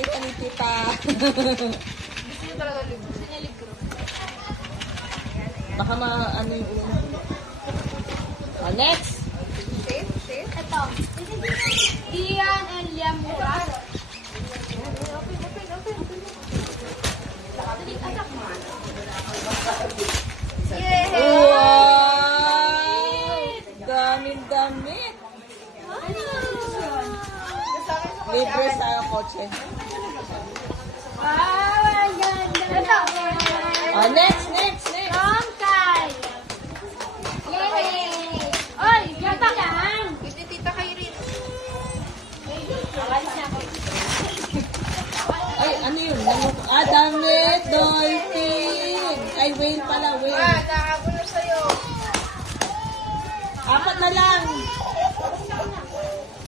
nakita ni Tita. Gusto niyo talaga libro. Gusto niya libro. Baka ano yung ulo. Oh, next. Shape? Shape? Ito. Ian and Liam Muras. Wow! Daming damit. Libre sa kotse. Wow, ang ganda. Ito. Oh, next. From Kai. Yay! Oy, ganda yan. Hindi tita kayo rin. Ay, ano yun? Damit, dolphin. Ay, whale pala, whale. Nakakulo sa'yo. 4 na lang.